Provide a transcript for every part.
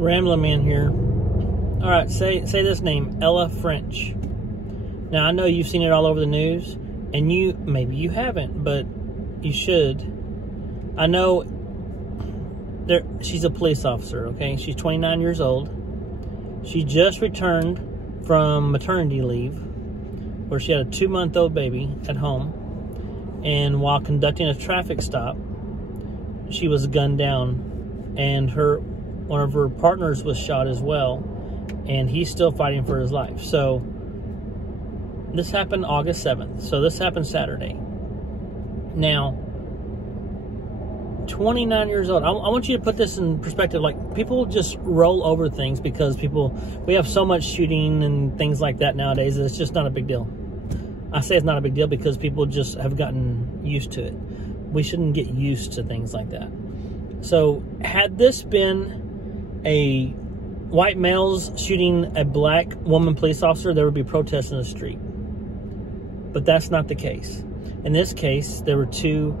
Ramblin Man here. All right, say this name, Ella French. Now, I know you've seen it all over the news, and maybe you haven't, but you should. I know she's a police officer, okay? She's 29 years old. She just returned from maternity leave, where she had a 2-month-old baby at home, and while conducting a traffic stop, she was gunned down, and one of her partners was shot as well, and he's still fighting for his life. So this happened August 7th. So this happened Saturday. Now, 29 years old. I want you to put this in perspective. Like, people just roll over things because we have so much shooting and things like that nowadays that it's just not a big deal. I say it's not a big deal because people just have gotten used to it. We shouldn't get used to things like that. So had this been a white males shooting a black woman police officer, there would be protests in the street. But that's not the case. In this case, there were two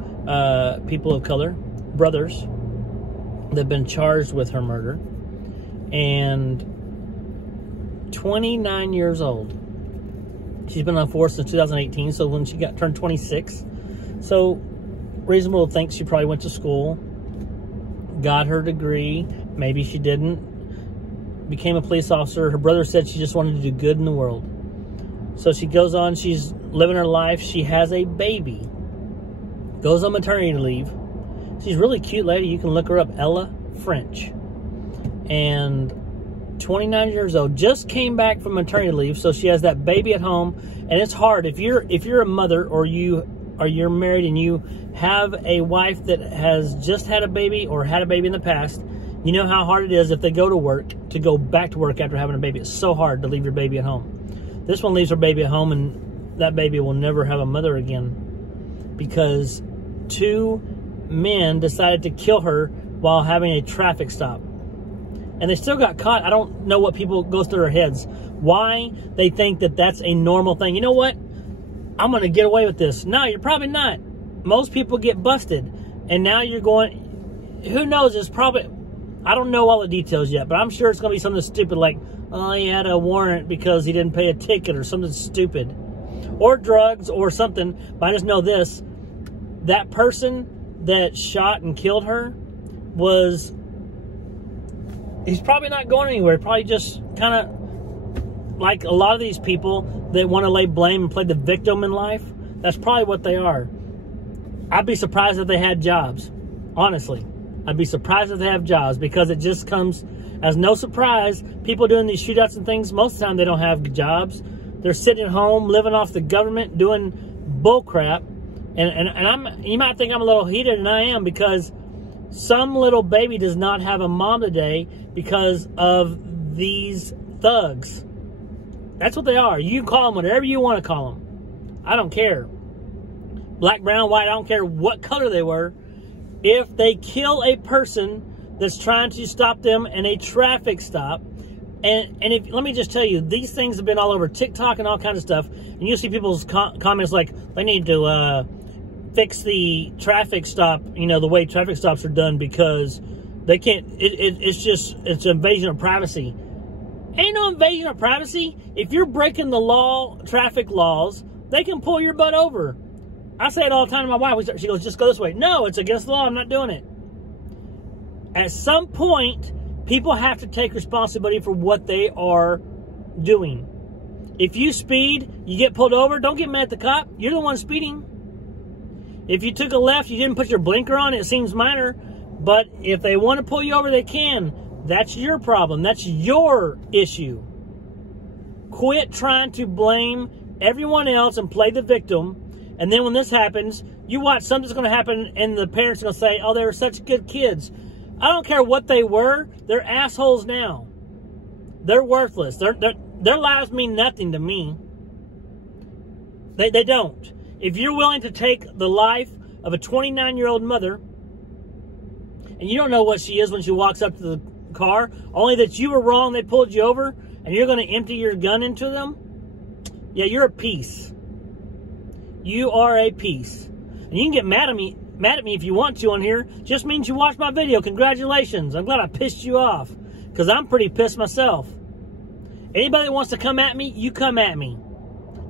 people of color, brothers, that have been charged with her murder. And 29 years old. She's been on force since 2018, so when she turned 26. So reasonable to think she probably went to school, got her degree, maybe she didn't, became a police officer. Her brother said she just wanted to do good in the world. So she goes on, she's living her life, she has a baby, goes on maternity leave. She's a really cute lady, you can look her up, Ella French. And 29 years old, just came back from maternity leave, so she has that baby at home, and it's hard. If you're a mother, or you're married and you have a wife that has just had a baby or had a baby in the past, you know how hard it is if they go to work to go back to work after having a baby. It's so hard to leave your baby at home. This one leaves her baby at home, and that baby will never have a mother again because 2 men decided to kill her while having a traffic stop. And they still got caught. I don't know what people goes through their heads. Why they think that that's a normal thing. You know what? I'm going to get away with this. No, you're probably not. Most people get busted. And now you're going, who knows, it's probably, I don't know all the details yet, but I'm sure it's going to be something stupid like, oh, he had a warrant because he didn't pay a ticket or something stupid. Or drugs or something. But I just know this, that person that shot and killed her he's probably not going anywhere. Probably just kind of like a lot of these people that want to lay blame and play the victim in life. That's probably what they are. I'd be surprised if they had jobs. Honestly, I'd be surprised if they have jobs because it just comes as no surprise. People doing these shootouts and things, most of the time they don't have jobs. They're sitting at home, living off the government, doing bull crap. And you might think I'm a little heated, and I am, because some little baby does not have a mom today because of these thugs. That's what they are. You can call them whatever you want to call them. I don't care. Black, brown, white, I don't care what color they were. If they kill a person that's trying to stop them in a traffic stop, let me just tell you, these things have been all over TikTok and all kinds of stuff, and you see people's comments like, they need to fix the traffic stop, the way traffic stops are done, because they can't, it's invasion of privacy. Ain't no invasion of privacy. If you're breaking the law, traffic laws, they can pull your butt over. I say it all the time to my wife. She goes, just go this way. No, it's against the law. I'm not doing it. At some point, people have to take responsibility for what they are doing. If you speed, you get pulled over, don't get mad at the cop. You're the one speeding. If you took a left, you didn't put your blinker on, it seems minor. But if they want to pull you over, they can. That's your problem. That's your issue. Quit trying to blame everyone else and play the victim. And then when this happens, you watch something's going to happen and the parents are going to say, oh, they were such good kids. I don't care what they were. They're assholes now. They're worthless. Their lives mean nothing to me. They don't. If you're willing to take the life of a 29-year-old mother, and you don't know what she is when she walks up to the car, only that you were wrong, they pulled you over, and you're going to empty your gun into them, yeah, you're a piece. You are a piece. And you can get mad at me if you want to on here. Just means you watched my video. Congratulations. I'm glad I pissed you off. because I'm pretty pissed myself. Anybody that wants to come at me, you come at me.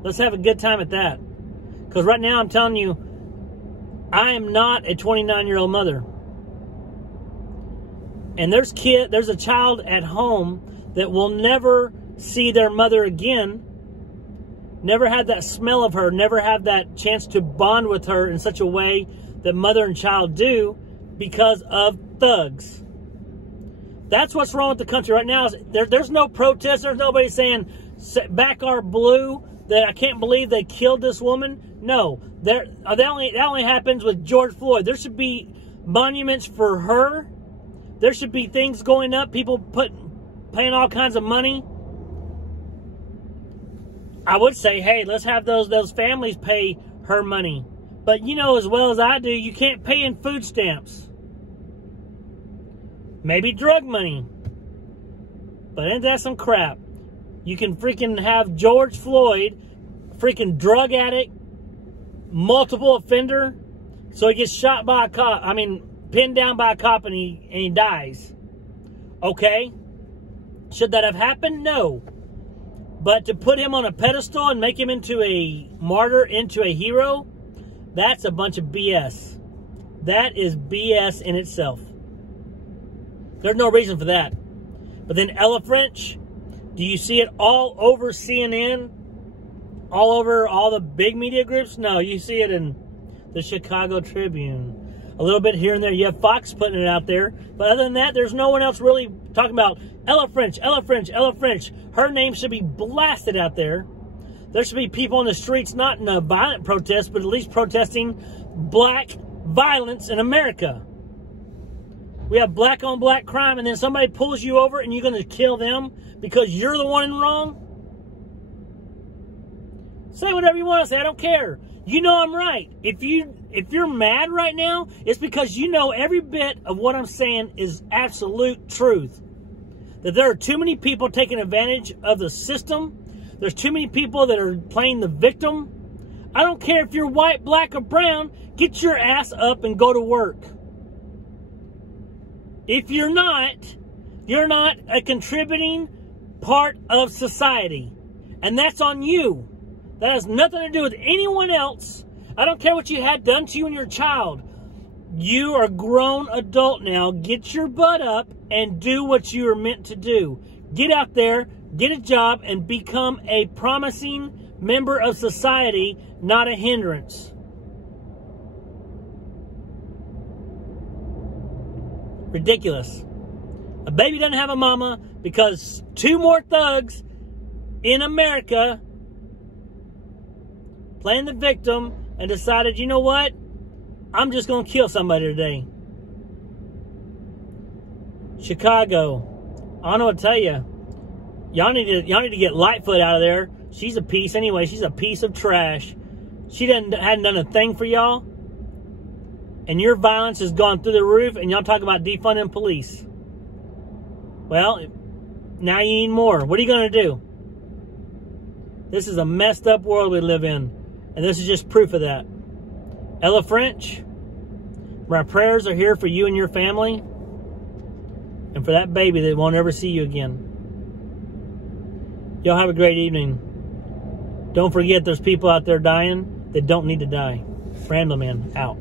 Let's have a good time at that. Because right now I'm telling you, I am not a 29-year-old mother. And there's a child at home that will never see their mother again, never had that smell of her, never have that chance to bond with her in such a way that mother and child do because of thugs. That's what's wrong with the country right now. There's no protest. There's nobody saying, back our blue, that I can't believe they killed this woman. No, that only happens with George Floyd. There should be monuments for her. There should be things going up, people paying all kinds of money. I would say, hey, let's have those families pay her money. But you know as well as I do, you can't pay in food stamps. Maybe drug money. But ain't that some crap? You can freaking have George Floyd, freaking drug addict, multiple offender, so he gets shot by a cop. I mean, pinned down by a cop and he dies. Okay? Should that have happened? No. But to put him on a pedestal and make him into a martyr, into a hero, that's a bunch of BS. That is BS in itself. There's no reason for that. But then Ella French, do you see it all over CNN? All over all the big media groups? No, you see it in the Chicago Tribune. A little bit here and there. You have Fox putting it out there. But other than that, there's no one else really talking about Ella French, Ella French, Ella French. Her name should be blasted out there. There should be people in the streets, not in a violent protest, but at least protesting black violence in America. We have black on black crime, and then somebody pulls you over and you're going to kill them because you're the one in wrong? Say whatever you want to say. I don't care. You know I'm right. If you're mad right now, it's because you know every bit of what I'm saying is absolute truth. That there are too many people taking advantage of the system. There's too many people that are playing the victim. I don't care if you're white, black, or brown. Get your ass up and go to work. If you're not a contributing part of society. And that's on you. That has nothing to do with anyone else. I don't care what you had done to you and your child. You are a grown adult now. Get your butt up and do what you are meant to do. Get out there, get a job, and become a promising member of society, not a hindrance. Ridiculous. A baby doesn't have a mama because 2 more thugs in America playing the victim and decided, you know what? I'm just going to kill somebody today. Chicago. I don't know what to tell you. Y'all need to get Lightfoot out of there. She's a piece anyway. She's a piece of trash. She hadn't done a thing for y'all. And your violence has gone through the roof, and y'all talk about defunding police. Well, now you need more. What are you going to do? This is a messed up world we live in. And this is just proof of that. Ella French, my prayers are here for you and your family. And for that baby that won't ever see you again. Y'all have a great evening. Don't forget there's people out there dying that don't need to die. Ramblin' out.